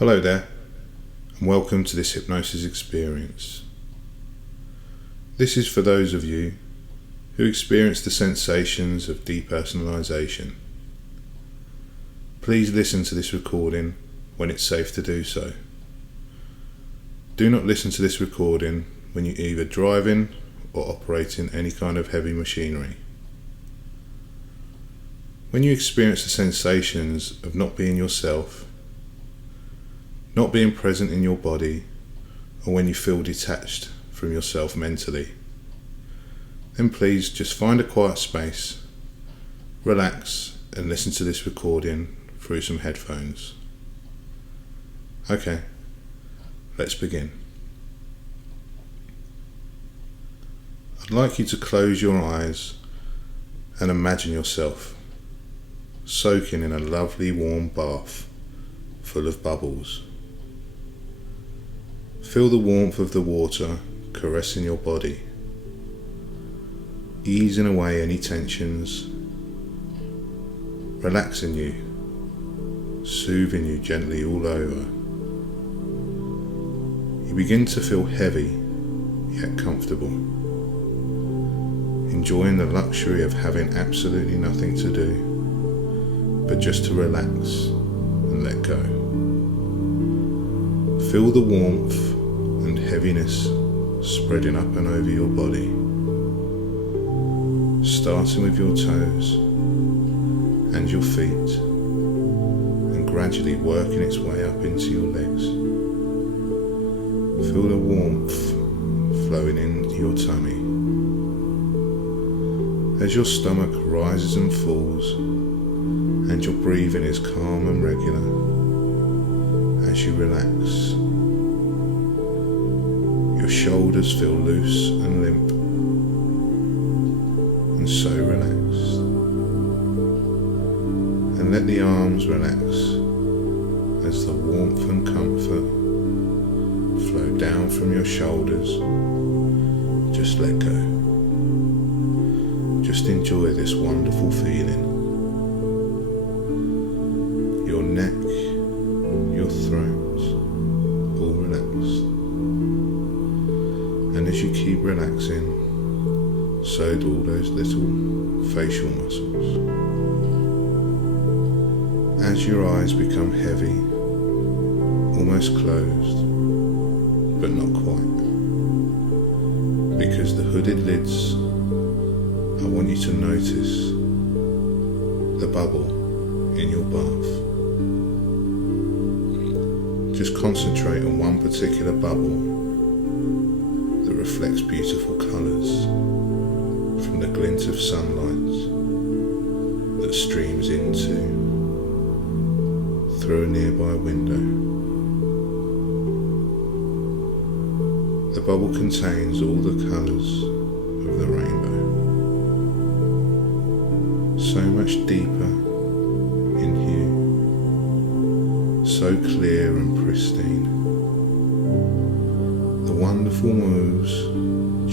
Hello there, and welcome to this hypnosis experience. This is for those of you who experience the sensations of depersonalization. Please listen to this recording when it's safe to do so. Do not listen to this recording when you're either driving or operating any kind of heavy machinery. When you experience the sensations of not being yourself, not being present in your body, or when you feel detached from yourself mentally, then please just find a quiet space, relax, and listen to this recording through some headphones. Okay, let's begin. I'd like you to close your eyes and imagine yourself soaking in a lovely warm bath full of bubbles. Feel the warmth of the water caressing your body, easing away any tensions, relaxing you, soothing you gently all over. You begin to feel heavy yet comfortable, enjoying the luxury of having absolutely nothing to do but just to relax and let go. Feel the warmth and heaviness spreading up and over your body, starting with your toes and your feet and gradually working its way up into your legs. Feel the warmth flowing into your tummy as your stomach rises and falls and your breathing is calm and regular as you relax. Your shoulders feel loose and limp and so relaxed. And let the arms relax as the warmth and comfort flow down from your shoulders. Just let go. Just enjoy this wonderful feeling. Your neck, your throat, all relaxed. And as you keep relaxing, so do all those little facial muscles. As your eyes become heavy, almost closed, but not quite, because the hooded lids, I want you to notice the bubble in your bath. Just concentrate on one particular bubble that reflects beautiful colours from the glint of sunlight that streams into through a nearby window. The bubble contains all the colours of the rainbow, so much deeper in hue, so clear and pristine. The wonderful moves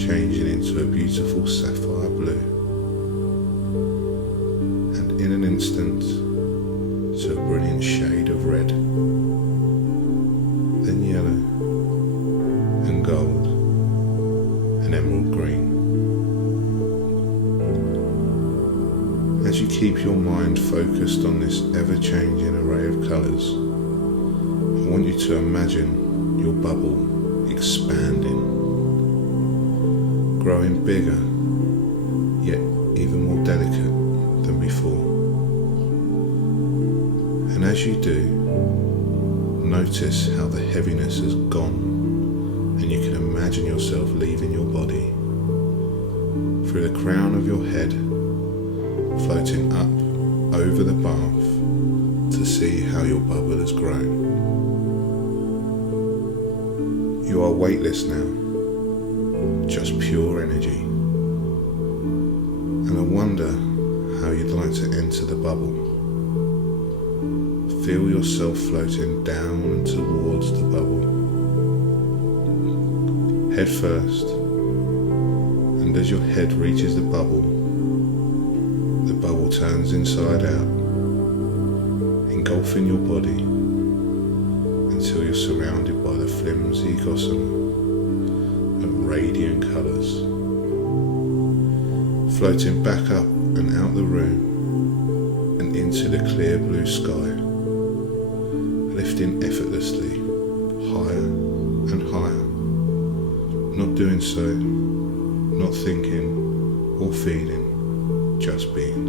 changing into a beautiful sapphire blue, and in an instant to a brilliant shade of red, then yellow and gold and emerald green. As you keep your mind focused on this ever-changing array of colours, I want you to imagine your bubble expanding, growing bigger, yet even more delicate than before. And as you do, notice how the heaviness has gone, and you can imagine yourself leaving your body through the crown of your head, floating up over the bath to see how your bubble has grown. You are weightless now, just pure energy. And I wonder how you'd like to enter the bubble. Feel yourself floating down and towards the bubble, head first, and as your head reaches the bubble turns inside out, engulfing your body and until you're surrounded by the flimsy gossamer of radiant colours, floating back up and out the room and into the clear blue sky, lifting effortlessly higher and higher, not doing so, not thinking or feeling, just being.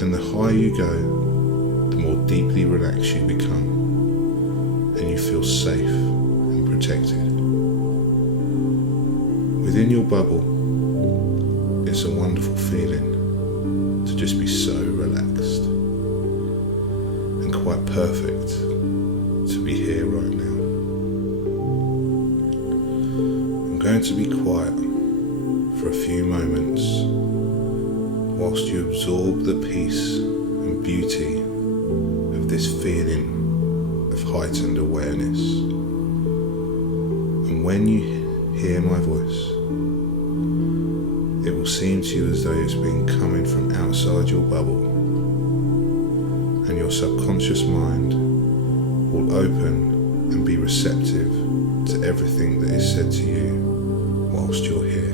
And the higher you go, the more deeply relaxed you become, and you feel safe and protected. Within your bubble, it's a wonderful feeling to just be so relaxed and quite perfect to be here right now. I'm going to be quiet for a few moments whilst you absorb the peace and beauty of this feeling of heightened awareness. And when you hear my voice, it will seem to you as though it's been coming from outside your bubble, and your subconscious mind will open and be receptive to everything that is said to you whilst you're here.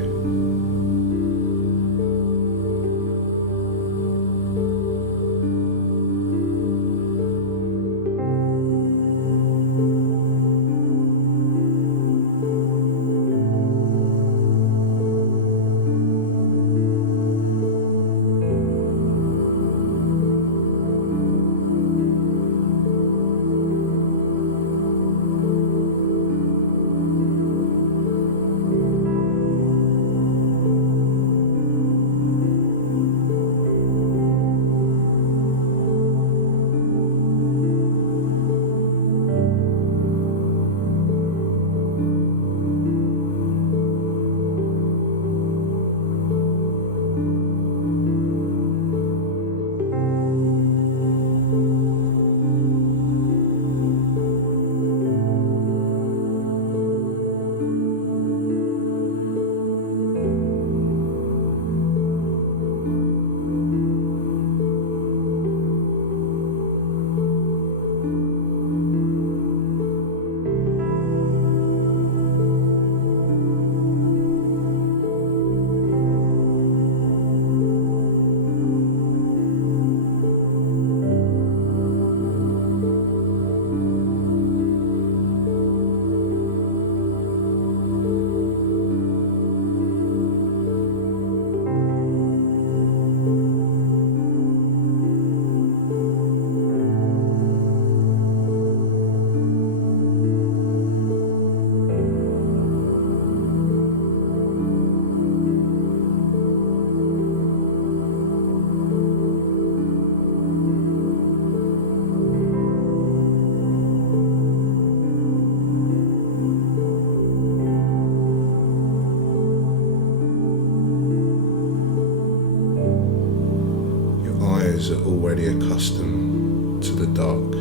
Are already accustomed to the dark,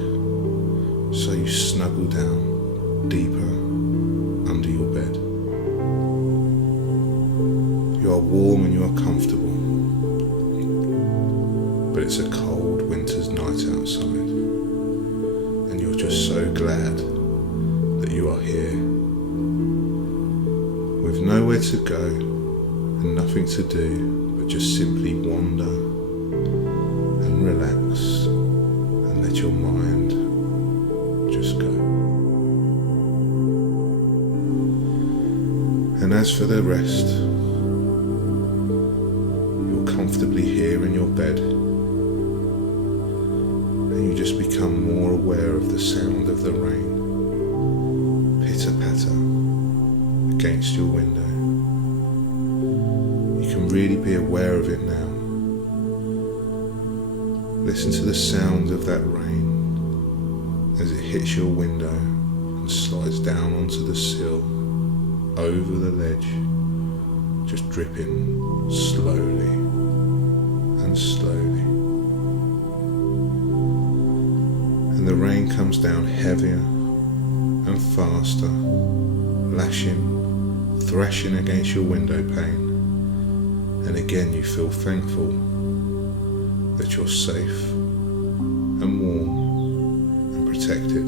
so you snuggle down deeper under your bed. You are warm and you are comfortable, but it's a cold winter's night outside, and you're just so glad that you are here, with nowhere to go and nothing to do but just simply wander and relax and let your mind just go. And as for the rest, you're comfortably here in your bed, and you just become more aware of the sound of the rain pitter-patter against your window. You can really be aware of it now. Listen to the sound of that rain as it hits your window and slides down onto the sill, over the ledge, just dripping slowly and slowly. And the rain comes down heavier and faster, lashing, thrashing against your window pane. And again you feel thankful that you're safe and warm and protected. protected.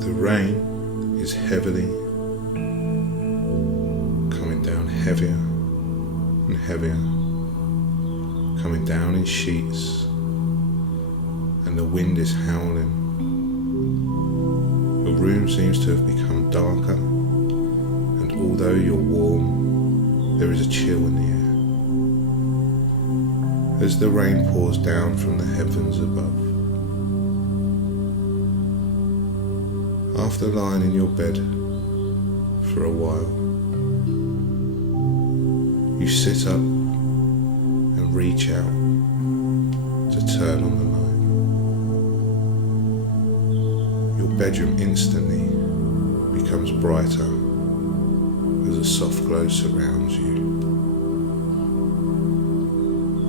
The rain is heavily coming down, heavier and heavier, coming down in sheets, and the wind is howling. The room seems to have become darker, and although you're warm, there is a chill in the air as the rain pours down from the heavens above. After lying in your bed for a while, you sit up and reach out to turn on the light. Your bedroom instantly becomes brighter as a soft glow surrounds you,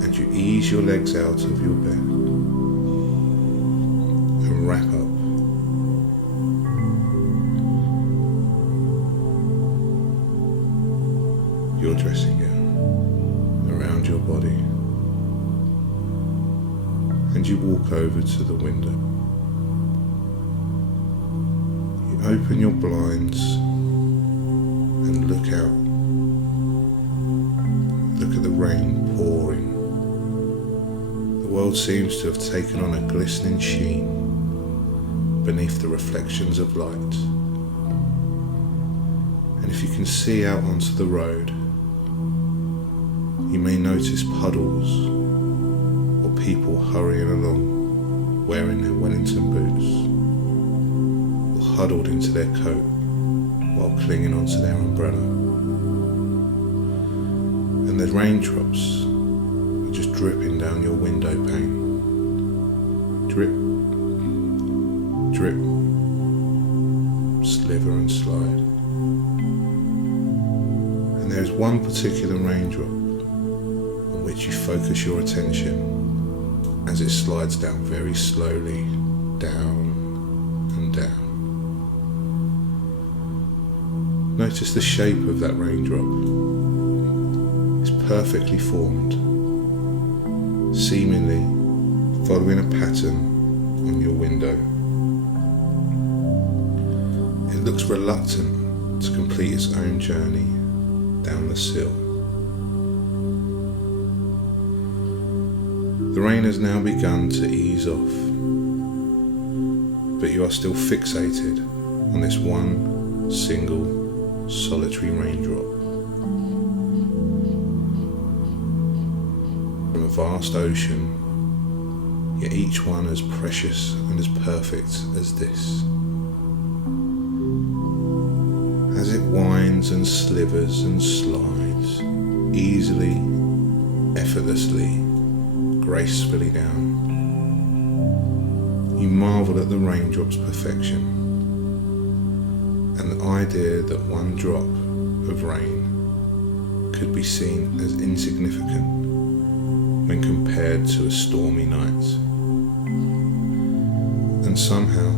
and you ease your legs out of your bed and wrap up. Your dressing gown around your body, and you walk over to the window. You open your blinds and look out. Look at the rain pouring. The world seems to have taken on a glistening sheen beneath the reflections of light. And if you can see out onto the road, you may notice puddles or people hurrying along wearing their Wellington boots or huddled into their coat while clinging onto their umbrella. And the raindrops are just dripping down your window pane. Drip, drip, sliver and slide. And there's one particular raindrop on which you focus your attention as it slides down very slowly, down and down. Notice the shape of that raindrop. It's perfectly formed, seemingly following a pattern on your window. It looks reluctant to complete its own journey down the sill. The rain has now begun to ease off, but you are still fixated on this one single solitary raindrop. From a vast ocean, yet each one as precious and as perfect as this. As it winds and slivers and slides, easily, effortlessly, gracefully down, you marvel at the raindrop's perfection and the idea that one drop of rain could be seen as insignificant when compared to a stormy night. And somehow,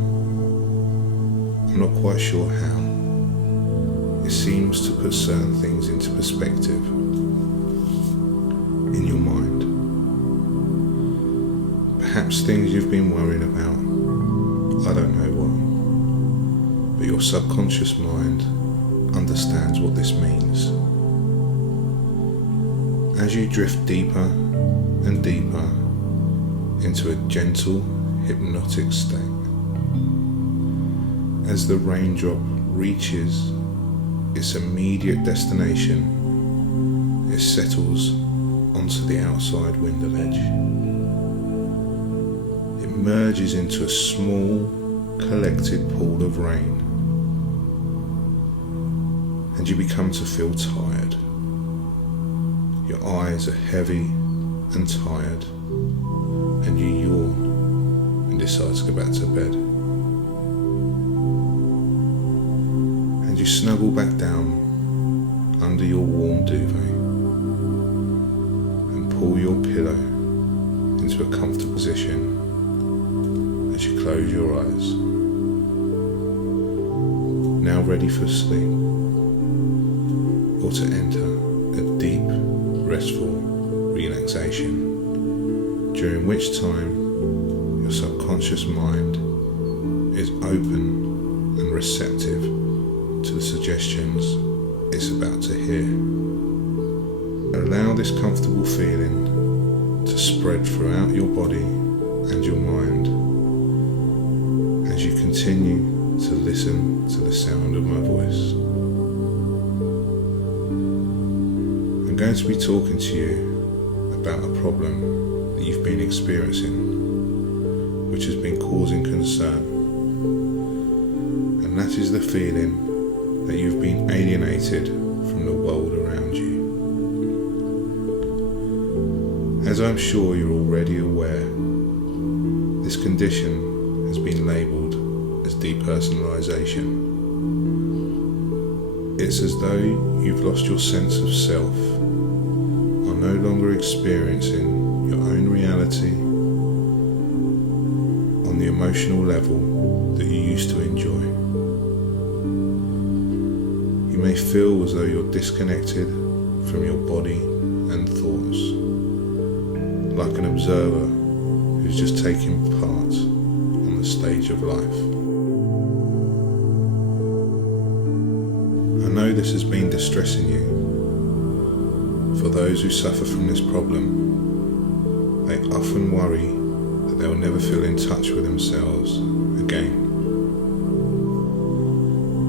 I'm not quite sure how, it seems to put certain things into perspective in your mind. Perhaps things you've been worrying about, I don't know what, but your subconscious mind understands what this means. As you drift deeper and deeper into a gentle, hypnotic state, as the raindrop reaches its immediate destination, it settles onto the outside window ledge. It merges into a small, collected pool of rain, and you become to feel tired. Your eyes are heavy and tired, and you yawn and decide to go back to bed. And you snuggle back down under your warm duvet and pull your pillow into a comfortable position as you close your eyes, now ready for sleep, or to enter a deep, restful relaxation during which time your subconscious mind is open and receptive to the suggestions it's about to hear. Allow this comfortable feeling to spread throughout your body and your mind as you continue to listen to the sound of my voice. I'm going to be talking to you about a problem that you've been experiencing, which has been causing concern, and that is the feeling that you've been alienated from the world around you. As I'm sure you're already aware, this condition has been labelled as depersonalization. It's as though you've lost your sense of self, are no longer experiencing your own reality on the emotional level that you used to enjoy. You may feel as though you're disconnected from your body and thoughts, like an observer who's just taking part on the stage of life. I know this has been distressing you. For those who suffer from this problem, they often worry that they'll never feel in touch with themselves again.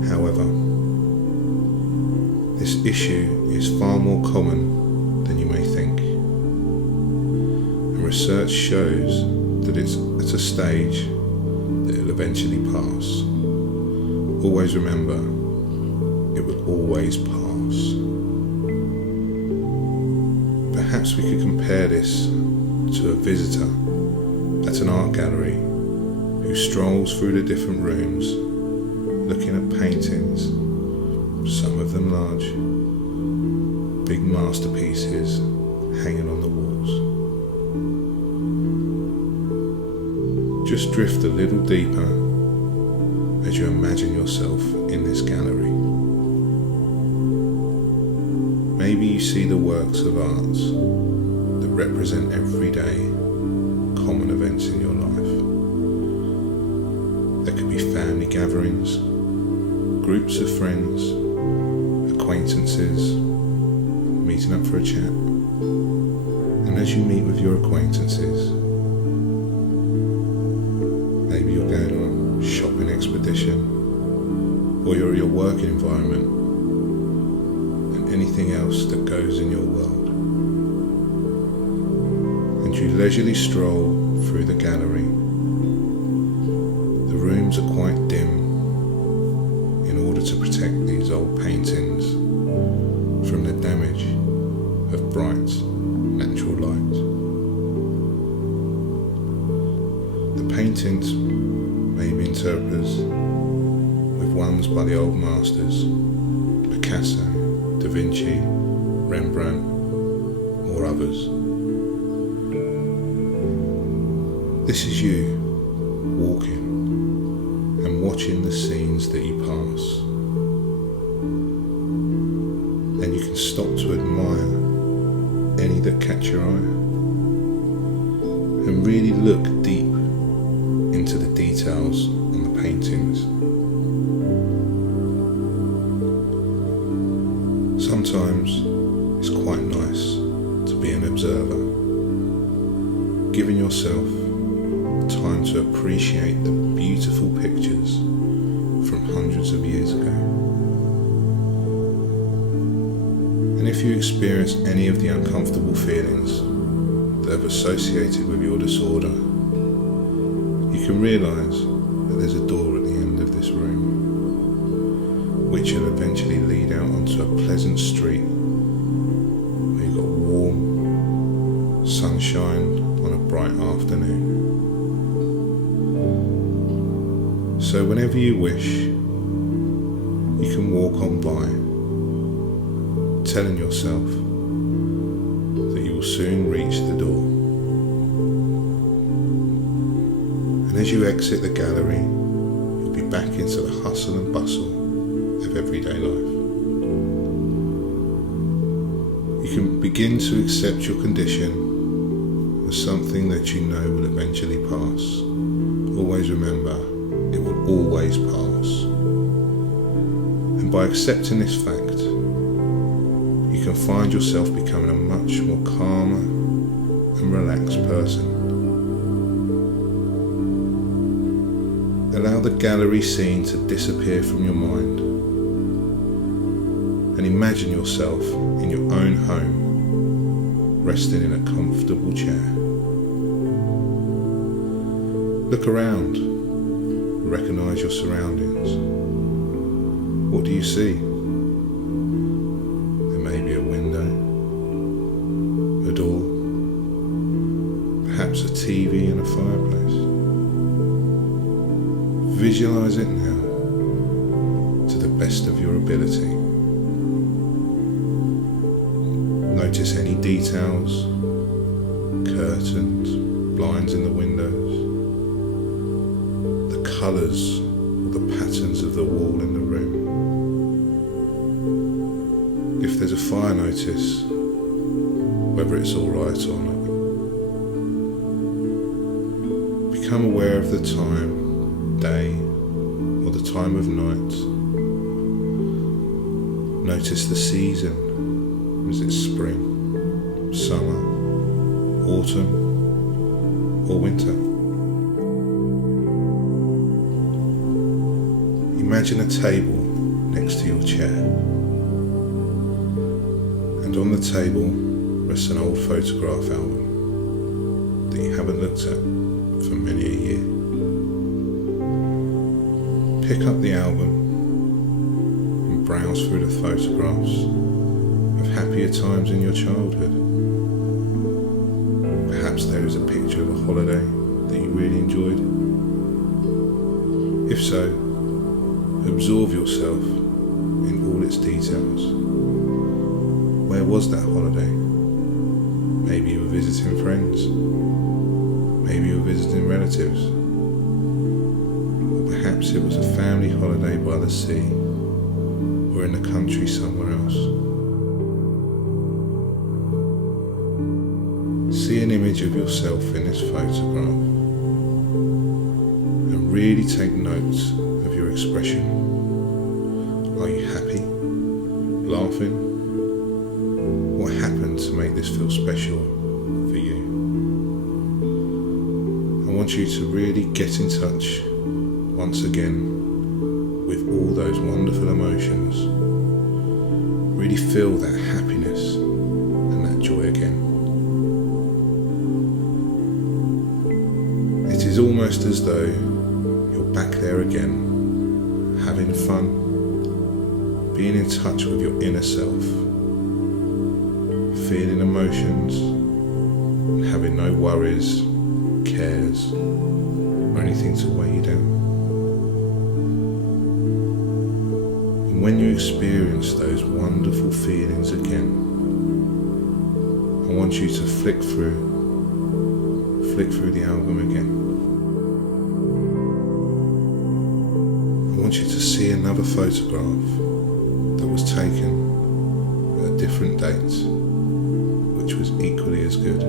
However, this issue is far more common than you may think. And research shows that it's at a stage that it'll eventually pass. Always remember, it will always pass. Perhaps we could compare this to a visitor at an art gallery who strolls through the different rooms looking at paintings, some of them large, big masterpieces hanging on the walls. Just drift a little deeper as you imagine yourself in this gallery. Maybe you see the works of art that represent everyday, common events in your life. There could be family gatherings, groups of friends, acquaintances, meeting up for a chat. And as you meet with your acquaintances, maybe you're going on a shopping expedition, or you're at your working environment, anything else that goes in your world. And you leisurely stroll through the gallery. The rooms are quite dim in order to protect these old paintings from the damage of bright natural light. The paintings may be interpreted with ones by the old masters, Picasso, Da Vinci, Rembrandt, or others. This is you walking and watching the scenes that you pass. And you can stop to admire any that catch your eye and really look deep into the details on the paintings. Sometimes it's quite nice to be an observer, giving yourself time to appreciate the beautiful pictures from hundreds of years ago. And if you experience any of the uncomfortable feelings that have associated with your disorder, you can realise that there's a door at the end of this room, which will eventually lead out onto a pleasant street where you've got warm sunshine on a bright afternoon. So whenever you wish, you can walk on by, telling yourself that you will soon reach the door. And as you exit the gallery, you'll be back into the hustle and bustle of everyday life. You can begin to accept your condition something that you know will eventually pass. Always remember, it will always pass. And by accepting this fact, you can find yourself becoming a much more calmer and relaxed person. Allow the gallery scene to disappear from your mind and imagine yourself in your own home, resting in a comfortable chair. Look around, recognise your surroundings. What do you see? There may be a window, a door, perhaps a TV and a fireplace. Visualise it now to the best of your ability. Notice any details, curtains, blinds in the windows, the colours or the patterns of the wall in the room. If there's a fire, notice whether it's alright or not. Become aware of the time, day, or the time of night. Notice the season. Is it spring, summer, autumn, or winter? Imagine a table next to your chair, and on the table rests an old photograph album that you haven't looked at for many a year. Pick up the album and browse through the photographs of happier times in your childhood. Perhaps there is a picture of a holiday that you really enjoyed. If so, absorb yourself in all its details. Where was that holiday? Maybe you were visiting friends. Maybe you were visiting relatives. Or perhaps it was a family holiday by the sea, or in the country somewhere else. See an image of yourself in this photograph and really take note of your expression. Are you happy? Laughing? What happened to make this feel special for you? I want you to really get in touch once again with all those wonderful emotions. Really feel that happiness and that joy again. It is almost as though you're back there again, having fun, being in touch with your inner self, feeling emotions, and having no worries, cares, or anything to weigh you down. And when you experience those wonderful feelings again, I want you to flick through the album again. I want you to see another photograph that was taken at a different date, which was equally as good.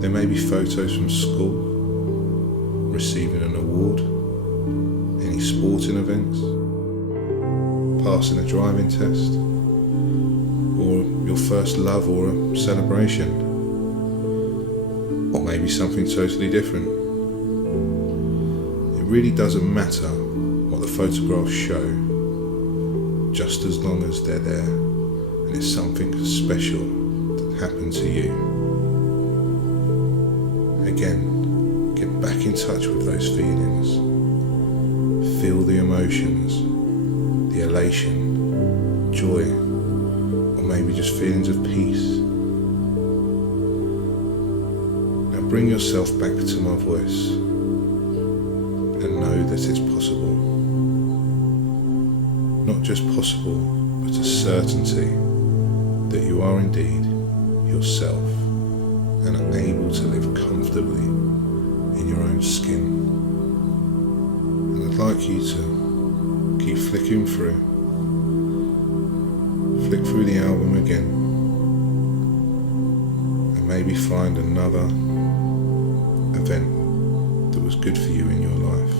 There may be photos from school, receiving an award, any sporting events, passing a driving test, or your first love or a celebration. Or maybe something totally different. It really doesn't matter what the photographs show, just as long as they're there and it's something special that happened to you. Again, get back in touch with those feelings. Feel the emotions, the elation, joy, or maybe just feelings of peace. Bring yourself back to my voice and know that it's possible. Not just possible, but a certainty that you are indeed yourself and are able to live comfortably in your own skin. And I'd like you to keep flicking through. Flick through the album again. maybe find another event that was good for you in your life.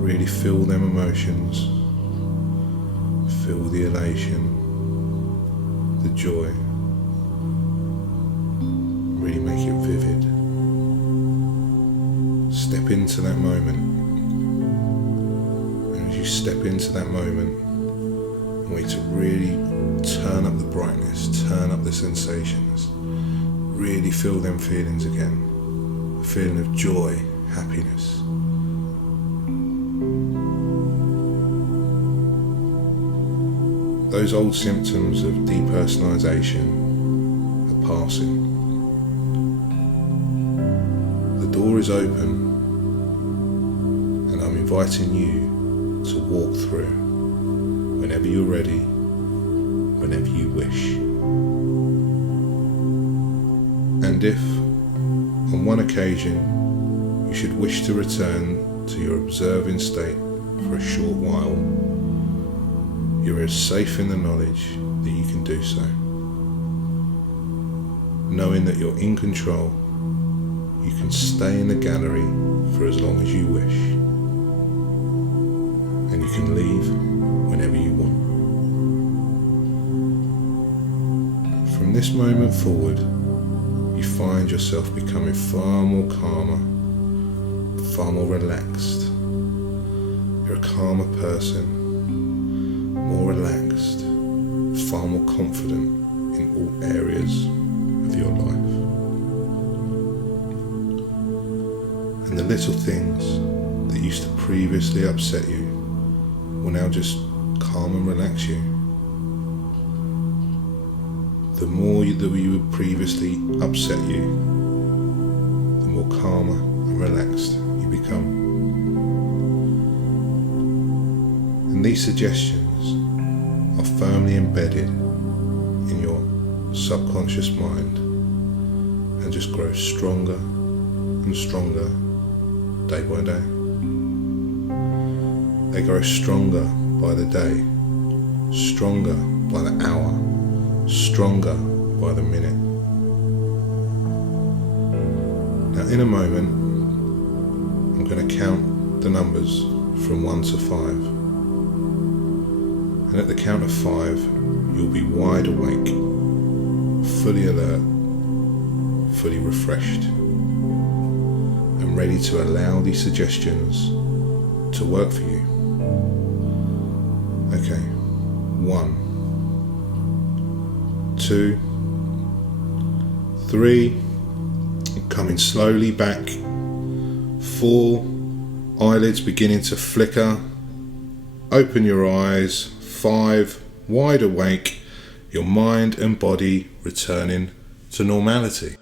Really feel them emotions, feel the elation, the joy. Really make it vivid. Step into that moment. And as you step into that moment, I want you to really turn up the brightness, turn up the sensations. Really feel them feelings again. A feeling of joy, happiness. Those old symptoms of depersonalization are passing. The door is open, and I'm inviting you to walk through whenever you're ready, whenever you wish. And if, on one occasion, you should wish to return to your observing state for a short while, you're as safe in the knowledge that you can do so. Knowing that you're in control, you can stay in the gallery for as long as you wish. And you can leave whenever you want. From this moment forward, you find yourself becoming far more calmer, far more relaxed. You're a calmer person, more relaxed, far more confident in all areas of your life. And the little things that used to previously upset you will now just calm and relax you. The more that we would previously upset you, the more calmer and relaxed you become. And these suggestions are firmly embedded in your subconscious mind and just grow stronger and stronger day by day. They grow stronger by the day, stronger by the hour, stronger by the minute. Now in a moment, I'm going to count the numbers from 1 to 5. And at the count of 5, you'll be wide awake, fully alert, fully refreshed, and ready to allow these suggestions to work for you. Okay, 1, 2, 3, coming slowly back, 4, eyelids beginning to flicker, open your eyes, 5, wide awake, your mind and body returning to normality.